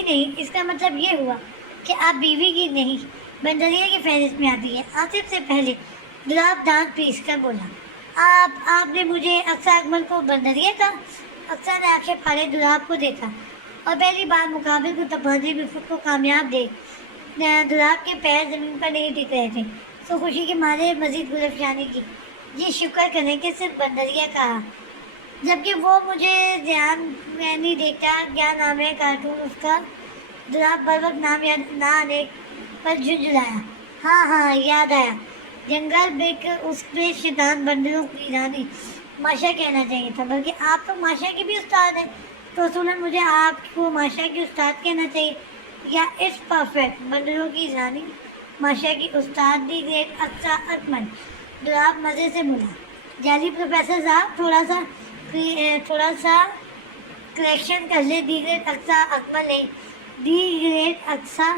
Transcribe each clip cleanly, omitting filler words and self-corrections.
ہی نہیں، اس کا مطلب یہ ہوا کہ آپ بیوی کی نہیں بندریے کی فہرست میں آتی ہے۔ آصف سے پہلے دلاب دانت پیس کر بولا، آپ نے مجھے اقصیٰ اکمل کو بندریے کہا؟ اقصیٰ نے آنکھیں پھاڑے دلاب کو دیکھا اور پہلی بار مقابل کو تبانے میں خود کو کامیاب دیکھ دلاب کے پیر زمین پر نہیں ٹک رہے تھے، سو خوشی کے مارے مزید گلفشانی کی، یہ شکر کریں کہ صرف بندریہ کہا، جبکہ وہ مجھے دھیان میں نہیں دیکھتا۔ کیا نام ہے کارٹون اس کا؟ دلاب بر وقت نام یاد نہ آنے پر جھنجھلایا۔ ہاں یاد آیا، جنگل بیک اس پہ شیطان بندروں کی رانی ماشا کہنا چاہیے تھا، بلکہ آپ تو ماشا کی بھی استاد ہیں، تو اصولاً مجھے آپ کو ماشا کی استاد کہنا چاہیے، یا اٹس پرفیکٹ، بندروں کی رانی ماشا کی استاد دی گریٹ اقصیٰ اکمل۔ دلاب مزے سے بولا، جعلی پروفیسر صاحب تھوڑا سا کریکشن کر لے، دی گریٹ اقصیٰ اکمل نہیں، دی گریٹ اقصیٰ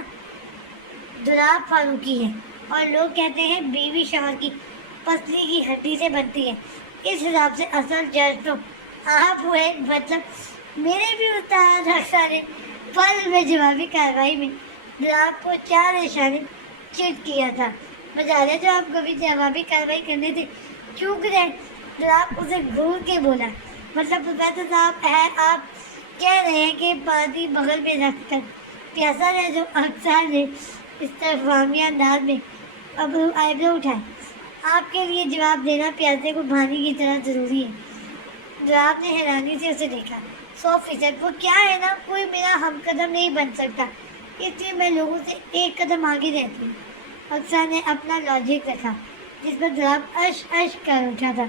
دلاب فاروقی ہے، اور لوگ کہتے ہیں بیوی شوہر کی پسلی کی ہڈی سے بنتی ہے، اس حساب سے اصل جج تو آپ ہوئے، مطلب میرے بھی استاد اقصیٰ نے پل میں جوابی کارروائی میں دلاب کو 4 اشارے چٹ کیا تھا۔ بجالے جو آپ کبھی جوابی کارروائی کرنے سے چوک رہے، دلاب اسے گھور کے بولا، مطلب پروفیسر صاحب آپ کہہ رہے ہیں کہ پانی بغل میں رکھ کر پیاسا رہے؟ جو اقصیٰ نے استفہامیہ انداز میں آئیبرو اٹھائے، آپ کے لیے جواب دینا پیاسے کو پانی کی طرح ضروری ہے۔ دلاب نے حیرانی سے اسے دیکھا۔ 100%، وہ کیا ہے نا، کوئی میرا ہم قدم نہیں بن سکتا، اس لیے میں لوگوں سے ایک قدم آگے رہتی ہوں۔ اقصیٰ نے اپنا لاجک رکھا، جس پر دلاب اش کر اٹھا تھا،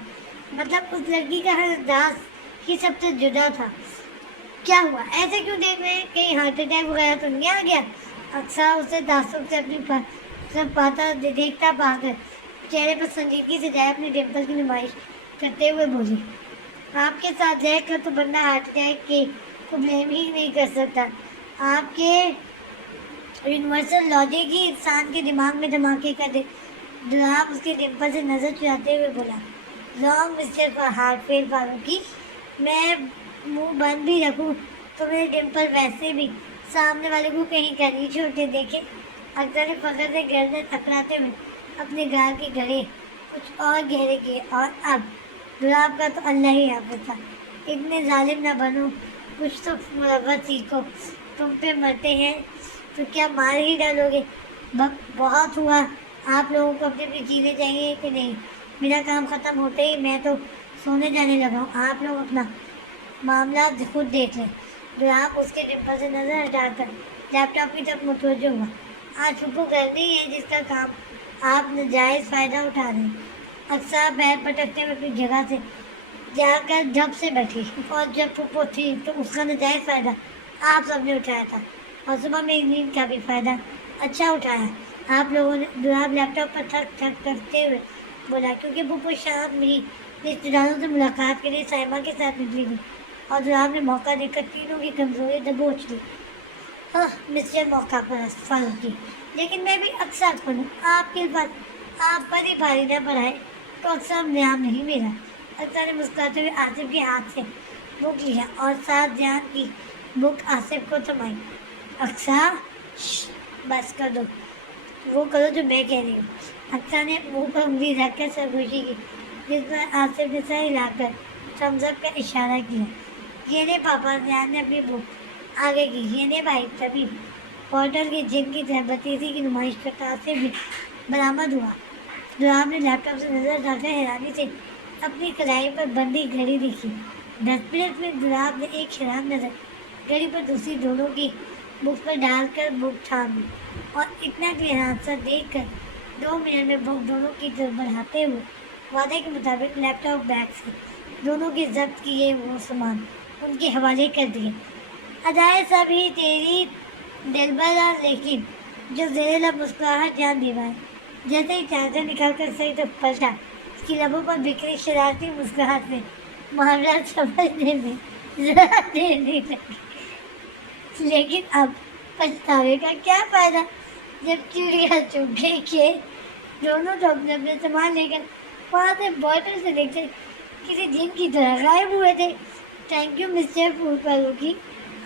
مطلب اس لڑکی کا ہر انداز ہی سب سے جدا تھا۔ کیا ہوا؟ ایسے کیوں دیکھ رہے ہیں؟ کہیں ہارٹ اٹیک وغیرہ تو نہیں آ گیا؟ اقصیٰ اسے تعصب سے اپنی دیکھتا پا کر چہرے پر سنجیدگی سے جائے اپنی ڈمپل کی نمائش کرتے ہوئے بولی، آپ کے ساتھ رہ کر تو بندہ ہارٹ اٹیک کے کو بلیم ہی نہیں کر سکتا، آپ کے یونیورسل لاجک ہی انسان کے دماغ میں دھماکے کر دے۔ دلاب اس کے ڈمپل سے نظر چراتے ہوئے بولا، رانگ مسٹر ہارٹ فیل فاروقی، میں منہ بند بھی رکھوں تو میرے ڈمپل ویسے بھی سامنے والے کو کہیں کر نہیں چھوڑتے، دیکھیں۔ اقصیٰ نے فخر سے گردن اکڑاتے ہوئے اپنے گال کے گڑے کچھ اور گہرے کیے، اور اب دلاب کا تو اللہ ہی حافظ تھا، اتنے ظالم نہ بنو، کچھ تو مروت سیکھو، تم پہ مرتے ہیں تو کیا مار ہی ڈالو گے؟ بہت ہوا، آپ لوگوں کو اپنے جینے چاہیے کہ نہیں؟ میرا کام ختم ہوتے ہی میں تو سونے جانے لگا ہوں، آپ لوگ اپنا معاملات خود دیکھ لیں۔ دلاب اس کے ڈمپل سے نظر ہٹا کر لیپ ٹاپ کی طرف متوجہ ہوا۔ آج پھپھو گھر نہیں ہے جس کا کام آپ ناجائز فائدہ اٹھا رہے ہیں۔ اقصیٰ پیر پٹکتے ہوئے اپنی جگہ سے جا کر جھپ سے بیٹھی، اور جب پھپھو تھی تو اس کا ناجائز فائدہ آپ سب نے اٹھایا تھا، اور صبح میری نیند کا بھی فائدہ اچھا اٹھایا آپ لوگوں نے۔ دلاب لیپ ٹاپ پر تھک کرتے ہوئے بولا، کیونکہ پھپھو شام ہی رشتے داروں سے ملاقات کے لیے سائمہ کے ساتھ نکلی تھی، اور دلاب نے موقع دے کر تینوں کی کمزوری دبوچ لی۔ مسٹر موقع پرست فاروقی، لیکن میں بھی اقصیٰ اکمل ہوں، آپ کے پاس آپ پر ہی بھاری نہ پڑائے تو اقصیٰ نام نہیں میرا۔ اقصیٰ نے مسکراتے ہوئے آصف کے ہاتھ سے بک لیا اور ساتھ جان کی بک آصف کو تھمائی۔ اقصیٰ، بس کر دو، وہ کرو جو میں کہہ رہی ہوں۔ اقصیٰ نے منہ پر انگلی رکھ کر سرگوشی کی، جس پر آصف نے سر ہلا کر تھمز اپ کا اشارہ کیا۔ یہ نے پاپا، زیان نے اپنی بک آگے کی، یہ نے بھائی طبیب پورٹر کے جن کی تہبتیزی کی نمائش کرتا آصف بھی برآمد ہوا۔ دلاب نے لیپ ٹاپ سے نظر ہٹا کر حیرانی سے اپنی کلائی پر بندھی گھڑی دیکھی۔ 10 منٹ میں دلاب نے ایک حیران نظر گھڑی پر دوسری دونوں کی بک پر ڈال کر بک تھام لی، اور اتنا کلیئر آنسر دیکھ کر 2 منٹ میں بک دونوں کی طرف بڑھاتے ہوئے وعدے کے مطابق لیپ ٹاپ بیگ سے دونوں کے ضبط کیے وہ سامان ان کے حوالے کر دیے۔ ادائے سب ہی تیری دلبرا، لیکن جو زیر لب مسکراہٹ جان دیوائے، جیسے ہی چارجر نکال کر صحیح تو پلٹا، اس کی لبوں پر بکھری شرارتی مسکراہٹ میں معاملات سمجھنے میں ذرا دیر نہیں لگی، لیکن اب پچھتاوے کا کیا فائدہ، جب چڑیا چگ گئی کہ دونوں تو اپنے اپنے سامان لے کر وہاں سے بوٹل سے لے کر کسی جن کی طرح غائب ہوئے تھے۔ تھینک یو مسٹر فاروقی،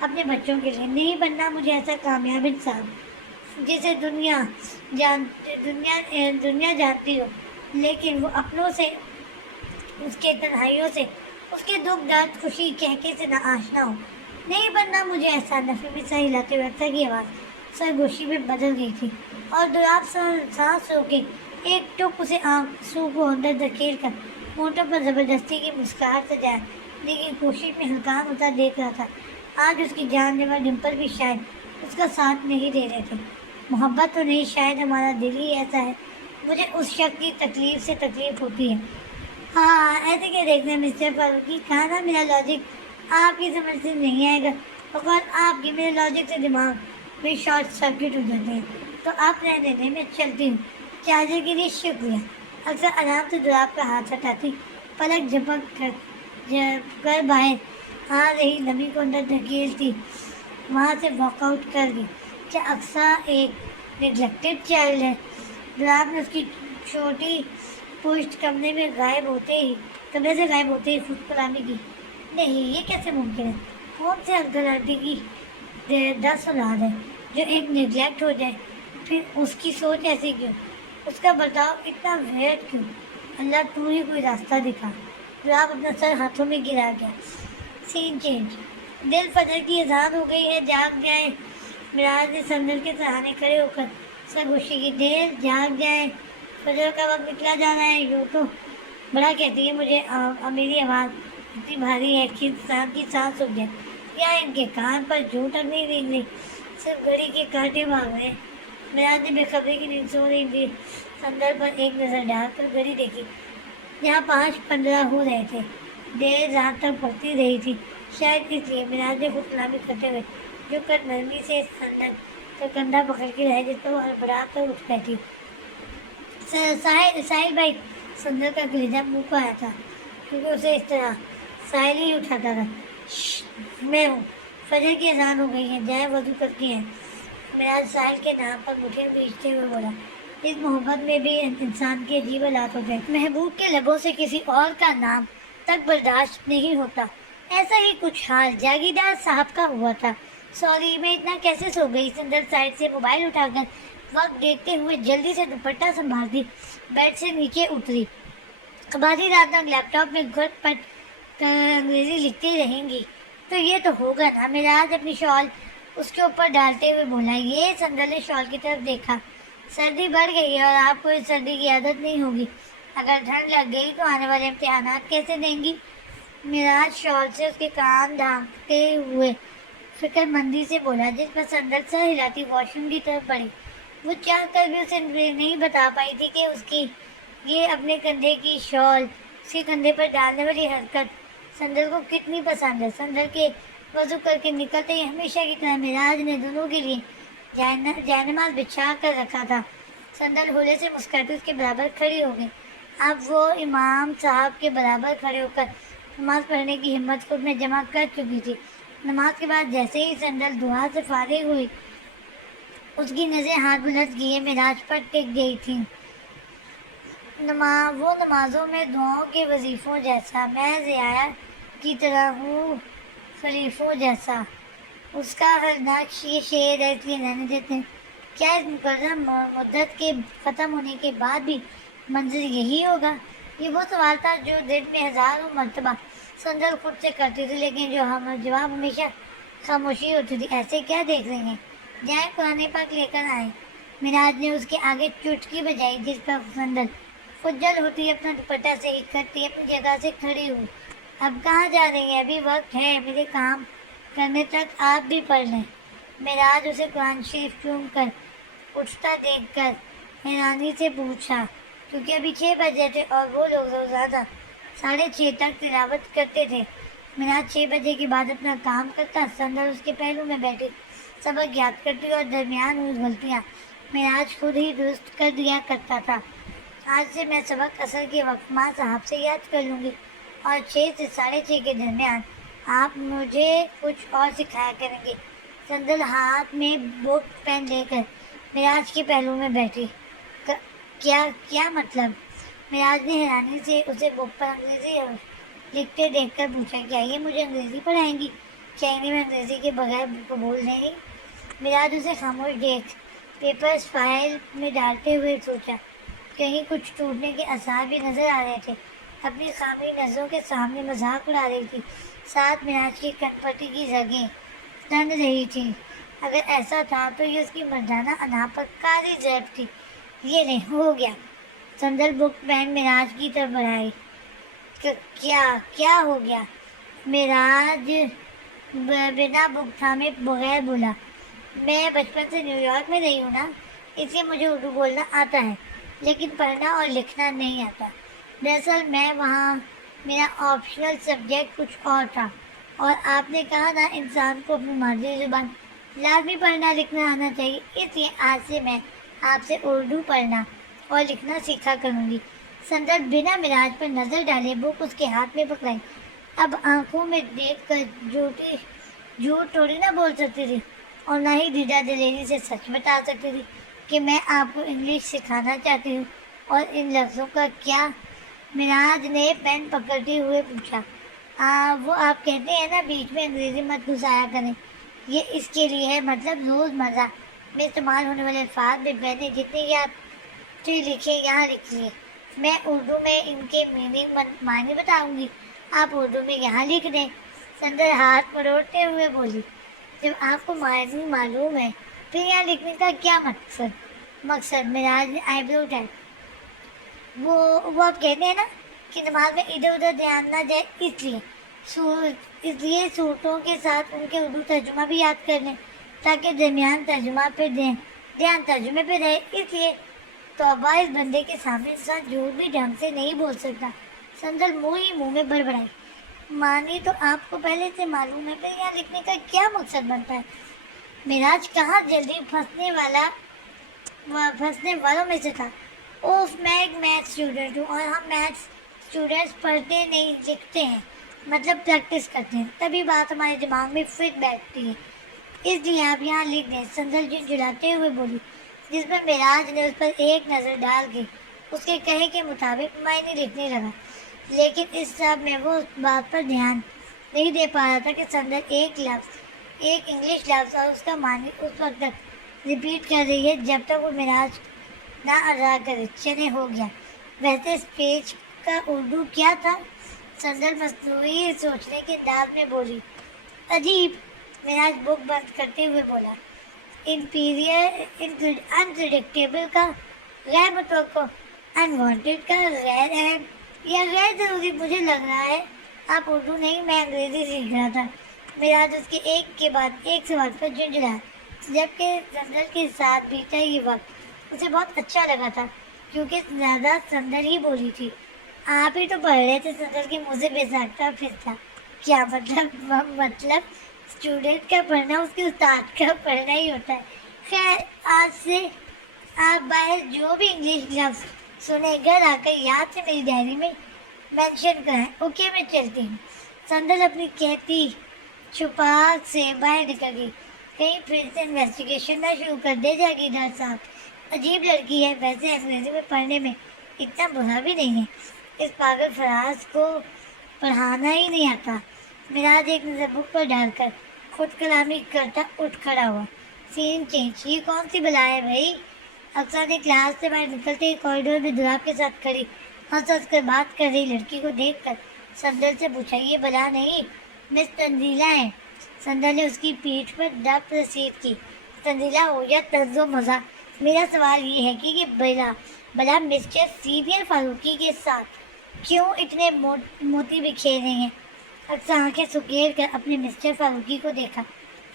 اپنے بچوں کے لیے. نہیں بننا مجھے ایسا کامیاب انسان جسے دنیا جانتی ہو، لیکن وہ اپنوں سے، اس کے تنہائیوں سے، اس کے دکھ درد خوشی کہکے سے نہ آشنا ہو. نہیں بننا مجھے ایسا. نفی میں سہ ہلاتے ہوئے اکثر کی آواز سرگوشی میں بدل گئی تھی اور دولاب سانس رو کے ایک ٹک اسے آنسو کو اندر دھکیل کر ہونٹوں پر زبردستی کی مسکراہٹ سجانے کی کوشش میں ہلکان ہوتا دیکھ رہا تھا. آج اس کی جان لیوا ڈمپل بھی شاید اس کا ساتھ نہیں دے رہے تھے. محبت تو نہیں، شاید ہمارا دل ہی ایسا ہے. مجھے اس شخص کی تکلیف سے تکلیف ہوتی ہے. ہاں ایسے کیا دیکھتے ہیں مسٹر فاروقی، کہا نا میرا لاجک آپ کی سمجھ سے نہیں آئے گا. اور آپ کی میرے لاجک سے دماغ میں شارٹ سرکٹ ہو جاتے ہیں. تو آپ رہنے دیں، میں چلتی ہوں. چارجر کے لیے شکریہ. اکثر آرام سے دولاب کا ہاتھ ہٹاتی، پلک جھپک کر باہر آ رہی نمی کو اندر دھکیلتی وہاں سے واک آؤٹ کر گئی. کیا اکثر ایک نیگلیکٹڈ چائلڈ ہے؟ دولاب نے اس کی چھوٹی پشت کمرے سے غائب ہوتے ہی خود کلامی کی. نہیں، یہ کیسے ممکن ہے؟ کون سے انکل آنٹی کی 10 اولاد ہے جو ایک نیگلیکٹ ہو جائے؟ پھر اس کی سوچ ایسی کیوں؟ اس کا برتاؤ اتنا ویئرڈ کیوں؟ اللہ تو ہی کوئی راستہ دکھا. دولاب اپنا سر ہاتھوں میں گرا گیا. سین چینج. دل فجر کی اذان ہو گئی ہے، جاگ جائیں. مراج نے صندل کے سہانے کھڑے ہو کر سرگوشی کی. دیر جاگ جائیں، فجر کا وقت نکلا جا رہا ہے. یوں تو بڑا کہتی ہے مجھے میری آواز اتنی بھاری ہے کہ انسان کی سانس رک جائے. یا ان کے کان پر جھوٹ نہیں ریگ رہی، صرف گھڑی کے کانٹے بھاگ رہے ہیں. مراج نے بے خبری کی نیند سو رہی تھی صندل پر ایک نظر ڈال کر گھڑی دیکھی. یہاں 5:15 ہو رہے تھے. دیر رات تک پڑتی رہی تھی، شاید اس لیے. مراج نے خود کلامی کرتے ہوئے جو کر نرمی سے صندل کا کندھا پکڑ کے رہے جس پر وہ ہڑبڑا کر اٹھ بیٹھی. ساحل بھائی. صندل کا کلیجہ منہ کو آیا تھا کیونکہ اسے اس طرح ساحل ہی اٹھاتا تھا. میں ہوں. فجر کی اذان ہو گئی ہے، جائیں وضو کرتی ہیں. مراج ساحل کے نام پر مٹھیاں بیچتے ہوئے بولا. اس محبت میں بھی انسان کے عجیب حالات ہوتے ہیں. محبوب کے لبوں سے کسی اور کا نام تک برداشت نہیں ہوتا. ایسا ہی کچھ حال جاگیردار صاحب کا ہوا تھا. سوری، میں اتنا کیسے سو گئی؟ صندل سائڈ سے موبائل اٹھا کر وقت دیکھتے ہوئے جلدی سے دوپٹہ سنبھالتی بیڈ سے نیچے اتری. اب آدھی رات تک لیپ ٹاپ میں گھٹ پٹ کر انگریزی لکھتی رہیں گی تو یہ تو ہوگا نا. مراج اپنی شال اس کے اوپر ڈالتے ہوئے بولا. یہ صندل نے شال کی طرف دیکھا. سردی بڑھ گئی ہے اور آپ کو اس سردی کی عادت نہیں ہوگی. اگر ٹھنڈ لگ گئی تو آنے والے امتحانات کیسے دیں گی؟ مراج شال سے اس کے کان ڈھانکتے ہوئے فکر مندی سے بولا، جس پر صندل سر ہلاتی واش روم کی طرف بڑھی. وہ چاہ کر بھی اسے نہیں بتا پائی تھی کہ اس کی یہ اپنے کندھے کی شال اس کے کندھے پر ڈالنے والی حرکت صندل کو کتنی پسند ہے. صندل کے وضو کر کے نکلتے ہی ہمیشہ کی طرح مراج نے دونوں کے لیے جائنماز بچھا کر رکھا تھا. صندل ہولے سے مسکراتی اس کے برابر کھڑی ہو گئی. اب وہ امام صاحب کے برابر کھڑے ہو کر نماز پڑھنے کی ہمت خود میں جمع کر چکی تھی. نماز کے بعد جیسے ہی صندل دعا سے فارغ ہوئی، اس کی نظریں ہاتھ بلند کیے مراج پر ٹک گئی تھیں. وہ نمازوں میں دعاؤں کے وظیفوں جیسا، میں ضیاء کی طرح ہوں خلیفوں جیسا. اس کا ہر نقش یہ شعر ہے، اس لیے رہنے دیتے ہیں. کیا اس مقرر مدت کے ختم ہونے کے بعد بھی منظر یہی ہوگا؟ یہ وہ سوال تھا جو دل میں ہزاروں مرتبہ صندل خود سے کرتی تھی، لیکن جواب ہمیشہ خاموشی ہوتی تھی. ایسے کیا دیکھ رہے ہیں؟ جائیں قرآن پاک لے کر آئیں. مراج نے اس کے آگے چٹکی بجائی، جس پر صندل خجل ہوتی اپنا دوپٹہ سے اکھٹتی اپنی جگہ سے کھڑی ہوئی. اب کہاں جا رہی ہیں؟ ابھی وقت ہے، میرے کام کرنے تک آپ بھی پڑھ لیں. مراج اسے قرآن شریف چوم کر اٹھتا دیکھ کر حیرانی سے پوچھا، کیونکہ ابھی 6 بجے تھے اور وہ لوگ روزانہ 6:30 تک تلاوت کرتے تھے. مراج 6 بجے کے بعد اپنا کام کرتا. صندل اس کے پہلو میں بیٹھی سبق یاد کرتی اور درمیان ہوئی غلطیاں مراج خود ہی درست کر دیا کرتا تھا. آج سے میں سبق اثر کے وقت ماں صاحب سے یاد کر لوں گی اور 6 سے 6:30 کے درمیان آپ مجھے کچھ اور سکھایا کریں گے. صندل ہاتھ میں بک پین لے کر مراج کے پہلو میں بیٹھی. کیا مطلب؟ مراج نے حیرانی سے اسے بک پر انگریزی لکھتے دیکھ کر پوچھا. کیا یہ مجھے انگریزی پڑھائیں گی؟ چینی میں انگریزی کے بغیر قبول نہیں۔ میراج اسے خاموش دیکھ پیپرز فائل میں ڈالتے ہوئے سوچا، کہیں کچھ ٹوٹنے کے آثار بھی نظر آ رہے تھے۔ اپنی خامی نظروں کے سامنے مذاق اڑا رہی تھی۔ ساتھ میراج کی کن پٹی کی رگیں تن رہی تھی۔ اگر ایسا تھا تو یہ اس کی مردانہ انا پر کاری ضرب تھی۔ یہ نہیں ہو گیا۔ سندر بک پین میراج کی طرف بڑھائی۔ کیا ہو گیا؟ میراج بنا بک تھامے بغیر بولا، میں بچپن سے نیو یارک میں رہی ہوں نا، اس لیے مجھے اردو بولنا آتا ہے، لیکن پڑھنا اور لکھنا نہیں آتا۔ دراصل میں وہاں میرا آپشنل سبجیکٹ کچھ اور تھا، اور آپ نے کہا نا انسان کو اپنی مادری زبان لازمی پڑھنا لکھنا آنا چاہیے، اس لیے آج سے میں آپ سے اردو پڑھنا اور لکھنا سیکھا کروں گی۔ سندر بنا میراج پر نظر ڈالے بک اس کے ہاتھ میں پکڑائی۔ اب آنکھوں میں دیکھ کر جھوٹ تھوڑی نہ بول سکتی تھی، اور نہ ہی دیدہ دلیری سے سچ بتا سکتی تھی کہ میں آپ کو انگلش سکھانا چاہتی ہوں، اور ان لفظوں کا کیا؟ میراج نے پین پکڑتے ہوئے پوچھا۔ وہ آپ کہتے ہیں نا بیچ میں انگریزی مت گھسایا کریں، یہ اس کے لیے ہے، مطلب روزمرہ میں استعمال ہونے والے الفاظ میں میں نے جتنے یاد تھے لکھے یہاں لکھ لیے۔ میں اردو میں ان کے میننگ معنی بتاؤں گی، آپ اردو میں یہاں لکھ دیں۔ سندر ہاتھ مروڑتے ہوئے بولی، جب آپ کو معنی معلوم ہے پھر یہاں لکھنے کا کیا مقصد؟ میراج نے آئی برو اٹھائی۔ وہ آپ کہتے ہیں نا کہ نماز میں ادھر ادھر دھیان نہ جائے، اس لیے صورتوں کے ساتھ ان کے اردو ترجمہ بھی یاد کر لیں تاکہ دھیان ترجمے پہ رہے۔ اس لیے توبہ، اس بندے کے سامنے انسان جھوٹ بھی ڈھنگ سے نہیں بول سکتا۔ سندر منہ میں بڑبڑائی، معنی تو آپ کو پہلے سے معلوم ہے، پھر یہاں لکھنے کا کیا مقصد بنتا ہے؟ میراج کہاں جلدی پھنسنے والوں میں سے تھا۔ میں ایک میتھ اسٹوڈنٹ ہوں، اور ہم میتھس اسٹوڈنٹس پڑھتے نہیں لکھتے ہیں، مطلب پریکٹس کرتے ہیں، تبھی بات ہمارے دماغ میں فٹ بیٹھتی ہے، اس لیے آپ یہاں لکھ دیں۔ سندر جھنجھلاتے ہوئے بولی، جس پر میراج نے اس پر ایک نظر ڈال کے اس کے کہے کے مطابق معنی لکھنے لگا، لیکن اس سب میں وہ اس بات پر دھیان نہیں دے پا رہا تھا کہ سندر ایک انگلش لفظ اور اس کا معنی اس وقت تک ریپیٹ کر رہی ہے جب تک وہ میراج نہ ادا کرے۔ چلے ہو گیا۔ ویسے اس پیج کا اردو کیا تھا؟ سندر مصنوعی سوچنے کے انداز میں بولی۔ عجیب، میراج بک بند کرتے ہوئے بولا، انپریڈکٹیبل کا غیر متوقع، انوانٹیڈ کا غیر اہم یا غیر ضروری۔ مجھے لگ رہا ہے آپ اردو نہیں، میں انگریزی سیکھ رہا تھا۔ میراج اس کے ایک کے بعد ایک سوال پر جھنجھلایا، جبکہ سندر کے ساتھ بیتا یہ وقت اسے بہت اچھا لگا تھا، کیونکہ زیادہ سندر ہی بولی تھی۔ آپ ہی تو پڑھ رہے تھے۔ سندر کے منہ سے بے ساختہ پھرتا، کیا مطلب اسٹوڈنٹ کا پڑھنا اس کے استاد کا پڑھنا ہی ہوتا ہے۔ خیر، آج سے آپ باہر جو بھی انگلش لفظ سنیں گھر آ کر یاد سے میری ڈائری میں مینشن کریں۔ اوکے، میں چلتی ہوں۔ سندر اپنی کہتی چھپا سے باہر نکل گئی۔ کہیں پھر سے انویسٹیگیشن نہ شروع کر دے جاگیردار صاحب۔ عجیب لڑکی ہے، ویسے انگریزی میں پڑھنے میں اتنا برا بھی نہیں ہے، اس پاگل فراز کو پڑھانا ہی نہیں آتا۔ میراج ایک نظر بک پر ڈال کر خود کلامی کرتا اٹھ کھڑا ہوا۔ سین چینج، یہ کون سی بلا ہے بھائی؟ اکثر نے کلاس سے باہر نکلتے ہی کوریڈور میں دلاب کے ساتھ کھڑی ہنس ہنس کر بات کر رہی لڑکی کو دیکھ کر سندر سے پوچھا، یہ بلا نہیں مس تنزیلہ ہے۔ سندر نے اس کی پیٹھ پر ڈب رسید کی۔ تنزیلہ ہو یا طرز و مزاح، میرا سوال یہ ہے کہ یہ بلا مسٹر CBR فاروقی کے ساتھ کیوں اتنے موتی بکھیر رہے ہیں؟ اکثر آنکھیں سکیڑ کر اپنے مسٹر فاروقی کو دیکھا،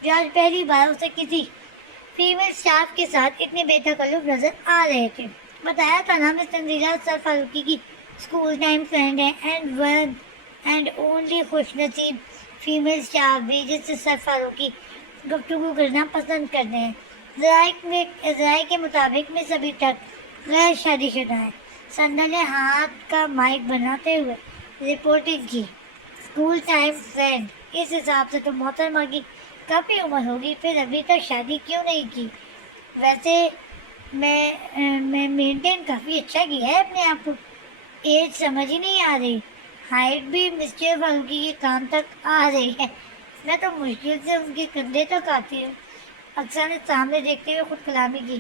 جو آج پہلی بار اسے کسی فیمیل اسٹاف کے ساتھ اتنے بے تکلف نظر آ رہے تھے۔ بتایا تھا نا مس تنزیلہ سر فاروقی کی اسکول ٹائم فرینڈ ہے، اینڈ ون اینڈ اونلی خوش نصیب فیمیل اسٹاف بھی جس سے سر فاروقی گفتگو کرنا پسند کرتے ہیں۔ ذرائع کے مطابق میں سبھی تک غیر شادی شدہ ہیں۔ سندر نے ہاتھ کا مائک بناتے ہوئے رپورٹنگ کی۔ اسکول ٹائم فرینڈ، اس حساب سے تو محترمہ کی کافی عمر ہوگی، پھر ابھی تک شادی کیوں نہیں کی؟ ویسے میں مینٹین کافی اچھا کیا ہے اپنے آپ کو، ایج سمجھ ہی نہیں آ رہی، ہائٹ بھی مسٹر فاروقی کے کام تک آ رہی ہے۔ میں تو مشکل سے ان کے کندھے تک آتی ہوں۔ اکثر نے سامنے دیکھتے ہوئے خود کلامی کی۔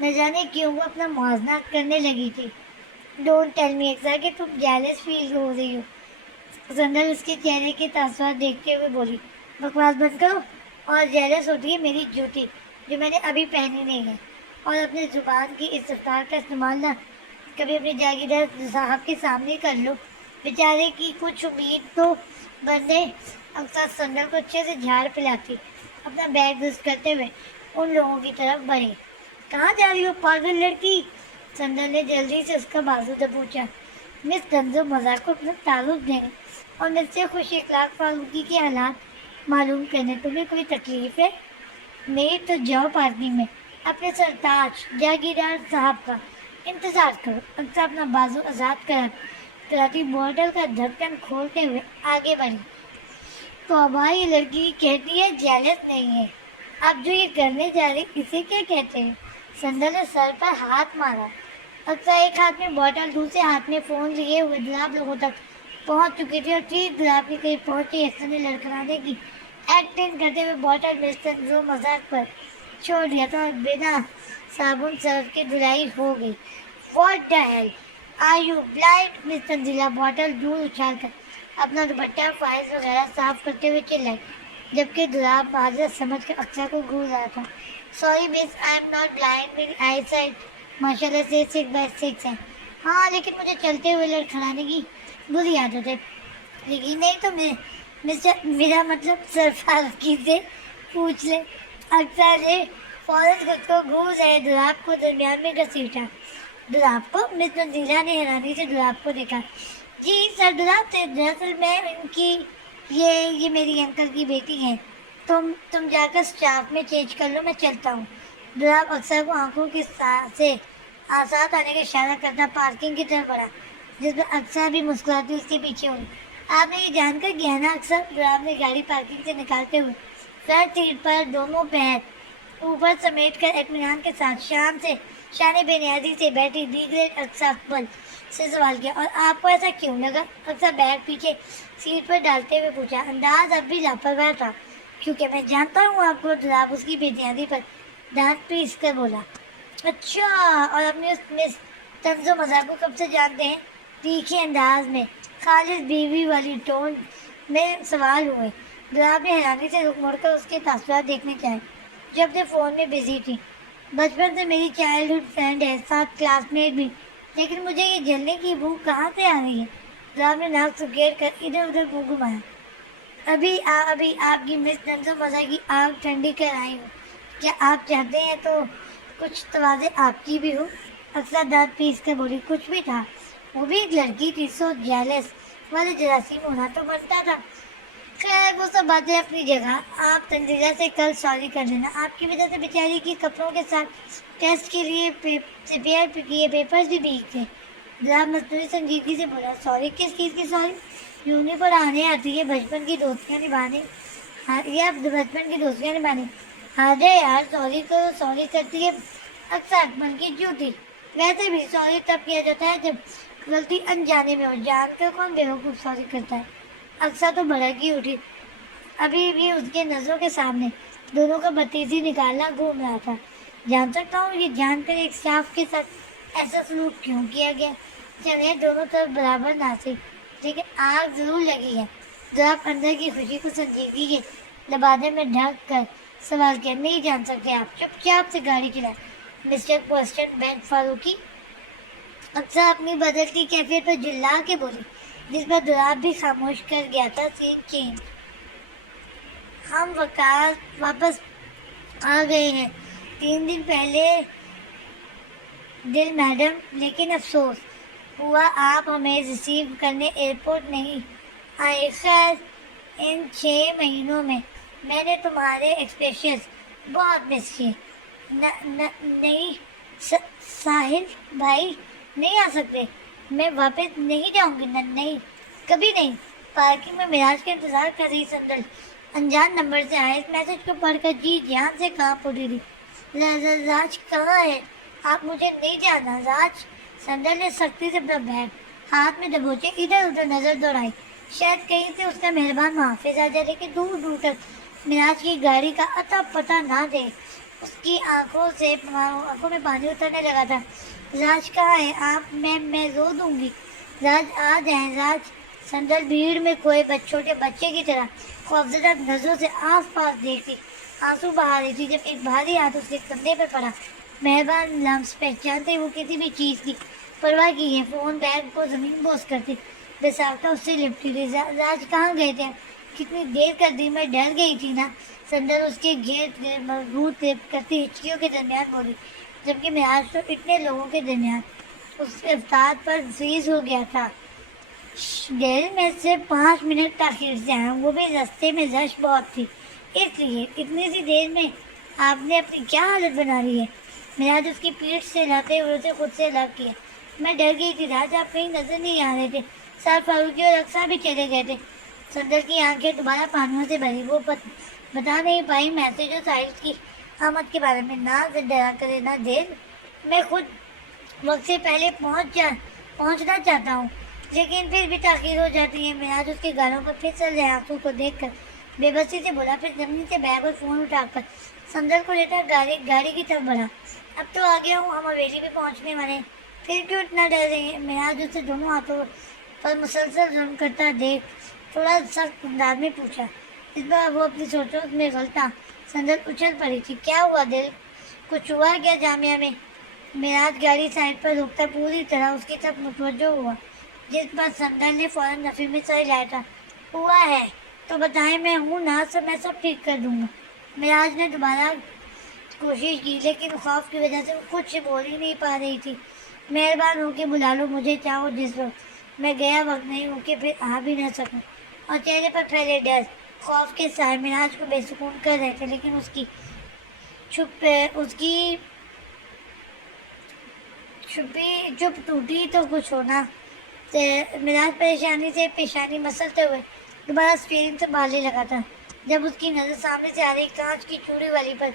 نہ جانے کیوں وہ اپنا موازنہ کرنے لگی تھی۔ ڈونٹ ٹیل می اکثر کہ تم جیلس فیل ہو رہی ہو۔ زندل اس کے چہرے کے تاثرات دیکھتے ہوئے بولی، بکواس بند کرو۔ اور جیلس ہوتی ہے میری جوتی جو میں نے ابھی پہنی نہیں ہے۔ اور اپنے زبان کی اس رفتار کا استعمال نہ کبھی اپنے جاگیردار صاحب کے سامنے کر لو۔ بیچارے کی کچھ امید تو بندے۔ اکثر سندل کو اچھے سے جھاڑ پلاتی اپنا بیگ درست کرتے ہوئے ان لوگوں کی طرف بڑھی۔ کہاں جا رہی ہو پاگل لڑکی؟ سندل نے جلدی سے اس کا بازو دبوچا۔ مس تنزو مزاق کو اپنا تعارف دینے اور مجھ سے خوش اخلاق فاروقی کے حالات معلوم کرنے تمہیں کوئی تکلیف ہے؟ میری تو جاؤ پارکنگ میں اپنے سرتاج جاگیردار صاحب کا انتظار کرو۔ اکثر اپنا بازو آزاد کراتی بوٹل کا ڈھکن کھولتے ہوئے آگے بڑھی۔ توبہ، یہ لڑکی کہتی ہے جیلس نہیں ہے۔ اب جو یہ کرنے جا رہی اسے کیا کہتے ہیں؟ سندل نے سر پر ہاتھ مارا۔ اکثر ایک ہاتھ میں بوٹل دوسرے ہاتھ میں فون لیے ہوئے دلاب لوگوں تک پہنچ چکی تھی اور ٹھیک دلاب کے قریب پہنچی اکثر نے لڑکھڑانے کی ایکٹنگ کرتے ہوئے بوٹل مس تنزو مذاق پر چھوڑ دیا تھا اور بنا صابن سرف کے دھلائی ہو گئی۔ What the hell are you blind? Miss Tanzila bottle دور اچھال کر اپنا دوپٹہ فائز وغیرہ صاف کرتے ہوئے چلائی، جبکہ دلاب معذرت سمجھ کر اکثر کو گھور رہا تھا۔ Sorry miss, I am not blind, میری آئی سائٹ ماشاء اللہ سے 6/6 ہے۔ ہاں لیکن مجھے چلتے ہوئے لڑکھڑانے کی بری عادت ہے۔ لیکن نہیں تو میرا مطلب سرفراز سے پوچھ لے۔ اکثر نے فوراً خود کو گھور رہے دلاب کو درمیان میں گھسیٹا۔ دلاب کو؟ مس تنزیلا نے حیرانی سے دلاب کو دیکھا۔ جی سر دلاب سے، دراصل میں ان کی یہ میری انکل کی بیٹی ہے۔ تم جا کر اسٹاف میں چینج کر لو، میں چلتا ہوں۔ دلاب اکثر کو آنکھوں کے سے ساتھ آنے کا اشارہ کرتا پارکنگ کی طرف بڑھا، جس پر اکثر بھی مسکراتی اس کے پیچھے ہوئی۔ آپ نے یہ جان کر کیا نا اکثر؟ دلاب نے گاڑی پارکنگ سے نکالتے ہوئے فرنٹ سیٹ پر دونوں پیر اوپر سمیٹ کر اطمینان کے ساتھ شان بے نیازی سے بیٹھی دیگر اکثر اکبر سے سوال کیا، اور آپ کو ایسا کیوں لگا؟ اکثر بیگ پیچھے سیٹ پر ڈالتے ہوئے پوچھا۔ انداز اب بھی لاپرواہ تھا۔ کیونکہ میں جانتا ہوں آپ کو۔ دلاب اس کی بے نیازی پر دانت پیس کر بولا۔ اچھا، اور اپنی اس مس تنزو مزاق کو کب سے جانتے ہیں؟ تیکھے انداز میں خالص بیوی والی ٹون میں سوال ہوئے۔ دلاب نے حیرانی سے رخ موڑ کر اس کے تاثرات دیکھنے چاہے جو اپنے فون میں بزی تھی۔ بچپن سے میری چائلڈ ہوڈ فرینڈ ہے، ساتھ کلاس میٹ بھی، لیکن مجھے یہ جلنے کی بھوک کہاں سے آ رہی ہے؟ دلاب نے ناک سکیڑ کر ادھر ادھر منہ گھمایا۔ ابھی آپ کی مس تنزو مزاق کی آگ ٹھنڈی کر آئی ہوں۔ کیا آپ چاہتے ہیں تو کچھ توازے آپ کی بھی ہو؟ اکثر دانت پیس کر بولی۔ کچھ بھی تھا، وہ بھی ایک لڑکی تھی، سو جیلس والے جراثیم ہونا تو بنتا تھا۔ خیر وہ سب باتیں اپنی جگہ۔ آپ تنزیلا سے کل سوری کر دینا، آپ کی وجہ سے بیچاری کی کپڑوں کے ساتھ ٹیسٹ کے لیے پریپیئر کیے پیپرز بھی بھیگ تھے۔ دلاب مصنوعی سنجیدگی سے بولا۔ سوری کس چیز کی سوری؟ یونی پر آنے آتی ہے بچپن کی دوستیاں نبھانے۔ ہاں یار، سوری تو سوری کرتی ہے اکثر اکمل کی جوتی۔ ویسے بھی سوری تب کیا جاتا ہے جب غلطی انجانے میں ہو، جان کر کون بیوقوف سوری کرتا ہے؟ اکثر تو بھڑک ہی اٹھی۔ ابھی بھی اس کے نظروں کے سامنے دونوں کا بتیزی نکالنا گھوم رہا تھا۔ جان سکتا ہوں یہ جان کر ایک اسٹاف کے ساتھ ایسا سلوک کیوں کیا گیا؟ چلے دونوں طرف برابر ناصر، لیکن آگ ضرور لگی ہے۔ دلاب اندر کی خوشی کو سنجیدگی کے لبادے میں ڈھک کر سوال کیا۔ نہیں جان سکتے آپ، چپ چاپ سے گاڑی چلائیں مسٹر کوسٹن بینک فاروقی۔ اکثر اپنی بدلتی کیفیت پر جلا کے بولی، جس پر دلاب بھی خاموش کر گیا تھا۔ سین چینج۔ ہم واپس آ گئے ہیں 3 دن پہلے دل میڈم، لیکن افسوس ہوا آپ ہمیں ریسیو کرنے ایئرپورٹ نہیں آئے۔ خیر ان 6 مہینوں میں نے تمہارے ایکسپریشنز بہت مس کیے۔ نہیں ساحل بھائی نہیں آ سکتے؟ میں واپس نہیں جاؤں گی، نہیں کبھی نہیں۔ پارکنگ میں معراج کا انتظار کر رہی سندل انجان نمبر سے آئے اس میسج کو پڑھ کر جی جان سے کانپ اٹھی تھی۔ راج کہاں ہے؟ آپ مجھے نہیں جانا۔ راج؟ سندل نے سختی سے اپنا بیگ ہاتھ میں دبوچے ادھر ادھر نظر دوڑائی۔ شاید کہیں سے اس کا مہربان محافظ آ جائے، لیکن دور دور تک معراج کی گاڑی کا اتا پتہ نہ دے۔ اس کی آنکھوں میں پانی اترنے لگا تھا۔ راج کہاں ہے آپ؟ میں رو دوں گی۔ راج آ جائیں راج۔ سندر بھیڑ میں کھوئے چھوٹے بچے کی طرح خوفزدہ نظروں سے آس پاس دیکھتی، آنسو بہا رہی تھی، جب ایک بھاری ہاتھ اس کے کندھے پر پڑا۔ مہربان لمس پہچانتے وہ کسی بھی چیز کی پرواہ کیے فون بیگ کو زمین بوس کرتی بساختہ اس سے لپٹی رہی۔ راج کہاں گئے تھے؟ کتنی دیر کر دی؟ میں ڈر گئی تھی نا، سندر اس کے مضبوط کرتی ہچکیوں کے درمیان بولی، جبکہ معراج تو اتنے لوگوں کے درمیان اس افتاد پر فریز ہو گیا تھا۔ ڈیل میں صرف 5 منٹ تاخیر سے آیا، وہ بھی رستے میں رش بہت تھی، اس لیے اتنی سی دیر میں آپ نے اپنی کیا حالت بنا لی ہے؟ معراج اس کی پیٹھ سے لاتے ہوئے اسے خود سے الگ کیا۔ میں ڈر گئی تھی راج، آپ کہیں نظر نہیں آ رہے تھے، سر فاروقی اور اقصیٰ بھی چلے گئے تھے۔ سندر کی آنکھیں دوبارہ پانیوں سے بھری، وہ بتا نہیں پائی میسج اور ساحل کی آمد کے بارے میں۔ نہ ڈرا کرے نہ دیر، میں خود وقت سے پہلے پہنچنا چاہتا ہوں، لیکن پھر بھی تاخیر ہو جاتی ہے۔ معراج اس کے گالوں پر پھسل رہے آنسو کو دیکھ کر بے بسی سے بولا، پھر زمین سے بیگ اور فون اٹھا کر سندر کو لیتا گاڑی کی طرف بڑھا۔ اب تو آ گیا ہوں، ہم حویلی بھی پہنچنے والے ہیں، پھر کیوں اتنا ڈر رہے ہیں؟ معراج اسے دونوں ہاتھوں پر مسلسل ظلم کرتا دیکھ تھوڑا سخت انداز میں پوچھا۔ اس بار وہ اپنی سوچوں میں غلطاں۔ سندر اچھل پڑی تھی۔ کیا ہوا دل؟ کچھ ہوا کیا جامعہ میں؟ معراج گاڑی سائڈ پر روکتا پوری طرح اس کی طرف متوجہ ہوا، جس پر سندر نے فوراً نفی میں سر ہلایا تھا۔ ہوا ہے تو بتائیں، میں ہوں نا، میں سب ٹھیک کر دوں گا۔ معراج نے دوبارہ کوشش کی، لیکن خوف کی وجہ سے وہ کچھ بول ہی نہیں پا رہی تھی۔ مہربان ہو کے بلا لو مجھے چاہو جس وقت، میں گیا وقت نہیں ہوں کہ پھر آ بھی نہ سکوں۔ اور چہرے پر پھیلے ڈر خوف کے سائے معراج کو بے سکون کر رہے تھے، لیکن اس کی چپ ٹوٹی تو کچھ ہونا۔ معراج پریشانی سے پیشانی مسلتے ہوئے دوبارہ اسٹیئرنگ سنبھالنے لگا تھا، جب اس کی نظر سامنے سے آ رہی کانچ کی چوڑی والی پر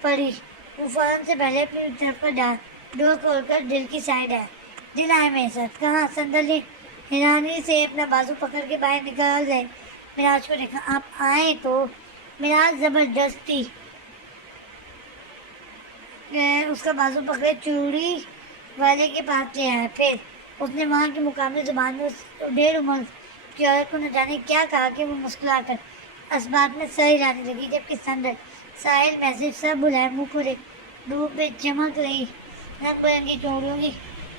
پڑی۔ وہ فوراً سے پہلے اپنی طرف پر ڈور کھول کر دل کی سائڈ آیا۔ دل آئے میرے ساتھ؟ کہاں؟ سندر نے حیرانی سے اپنا بازو پکڑ کے باہر نکال رہے معراج کو دیکھا۔ آپ آئے تو؟ معراج زبردستی اس کا بازو پکڑے چوڑی والے کے پاس لے آیا، پھر اس نے وہاں کی مقامی زبان میں اس 1.5 عمر کی عورت کو نہ جانے کیا کہا کہ وہ مسکرا کر اسبات میں سر ہلانے لگی، جبکہ سندر ساحل میسج سب بلائے منہ کھلے دھوپ میں چمک رہی رنگ برنگی چوڑیوں کی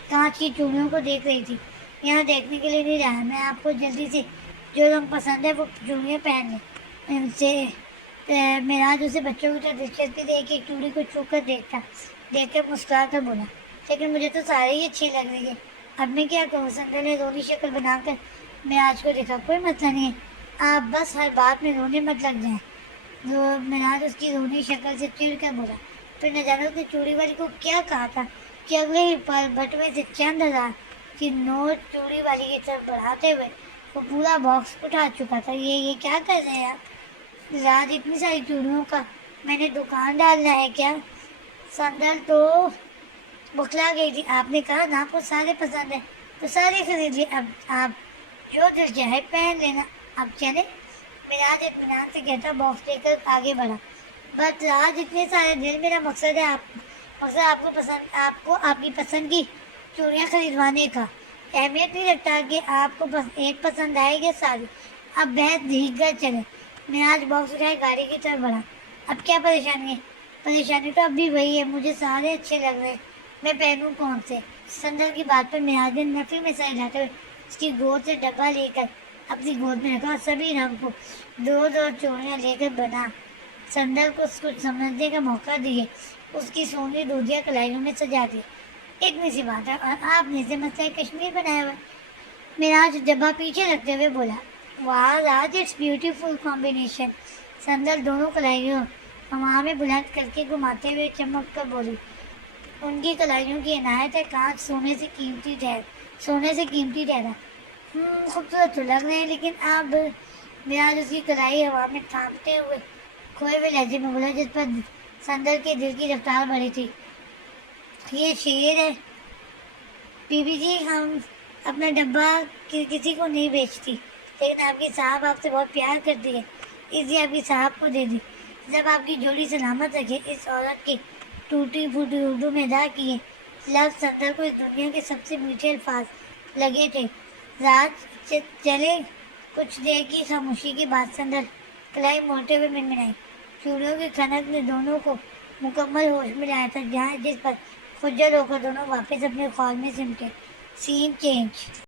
کانچ کی چوڑیوں کو دیکھ رہی تھی۔ یہاں دیکھنے کے لیے نہیں رہا، میں آپ کو جلدی سے جو رنگ پسند ہے وہ چوڑیاں پہن لیں ان سے۔ معراج اسے بچوں کی طرح دلچسپی سے ایک چوڑی کو چھو کر دیکھ کر مسکرا کر بولا، لیکن مجھے تو سارے ہی اچھی لگ رہی ہے، اب میں کیا کروں؟ سندر نے رونی شکل بنا کر معراج کو دیکھا۔ کوئی مسئلہ نہیں ہے، آپ بس ہر بات میں رونے مت لگ جائیں۔ معراج اس کی رونی شکل سے چڑ کر بولا، پھر نہ جانے اس نے چوڑی والی کو کیا کہا تھا کہ اگلے ہی پل بٹوے سے چند ہزار کی نوٹ چوڑی والی کی طرف بڑھاتے ہوئے وہ پورا باکس اٹھا چکا تھا۔ یہ کیا کر رہے ہیں آپ؟ راج اتنی ساری چوڑیوں کا میں نے دکان ڈالنا ہے کیا؟ سندر تو بکھلا گئی تھی۔ آپ نے کہا نا آپ کو سارے پسند ہیں تو سارے خرید لیے، اب آپ جو دل چاہے پہن لینا، اب چلے؟ معراج اطمینان سے کہتا باکس لے کر آگے بڑھا۔ بس راج اتنے سارے دل، میرا مقصد ہے آپ کو آپ کی پسند کی چوڑیاں خریدوانے کا۔ اہمیت نہیں رکھتا کہ آپ کو ایک پسند آئے یا ساری، اب بحث دیکھ کر چلے۔ معراج باکس اٹھائے گاڑی کی طرف بڑھا۔ اب کیا پریشانی ہے؟ پریشانی تو اب بھی وہی ہے، مجھے سارے اچھے لگ رہے ہیں، میں پہنوں کون سے؟ سندر کی بات پر معراج نے نفی میں سر ہلاتے ہوئے اس کی گود سے ڈبہ لے کر اپنی گود میں رکھا اور سبھی رنگ کو دو چوڑیاں لے کر بنا سندر کو کچھ سمجھنے کا موقع دیے اس کی سونی دودھیا کلائیوں میں سجا دی۔ اتنی سی بات ہے اور آپ نے اسے مسئلہ کشمیر بنایا ہوا ہے؟ معراج ڈبہ پیچھے رکھتے ہوئے بولا۔ واہ راج، اٹس بیوٹیفل کمبینیشن۔ سندر دونوں کلائیوں ہوا میں بلند کر کے گھماتے ہوئے چمک کر بولی، ان کی کلائیوں کی عنایت ہے، کانچ سونے سے قیمتی ٹھہرا۔ خوبصورت تو لگ رہے ہیں، لیکن اب معراج اس کی کلائی ہوا میں تھامتے ہوئے کھوئے ہوئے لہجے میں بولا، جس پر سندر کے دل کی رفتار بڑھی تھی۔ یہ شعر ہے بی بی جی، ہم اپنا ڈبہ کسی کو نہیں بیچتی، لیکن آپ کی صاحب آپ سے بہت پیار کرتی ہے، اس لیے آپ کی صاحب کو دے دی۔ جب آپ کی جوڑی سلامت رکھے۔ اس عورت کی ٹوٹی پھوٹی اردو میں ادا کیے لفظ سندر کو اس دنیا کے سب سے میٹھے الفاظ لگے تھے۔ رات چلے، کچھ دیر کی خاموشی کے بعد سندر کلائی موڑتے ہوئے منمنائی۔ چوڑیوں کی کھنک نے دونوں کو مکمل ہوش میں لایا تھا، جس پر خجل ہو کر دونوں واپس اپنے خواب میں سمٹے۔ سین چینج۔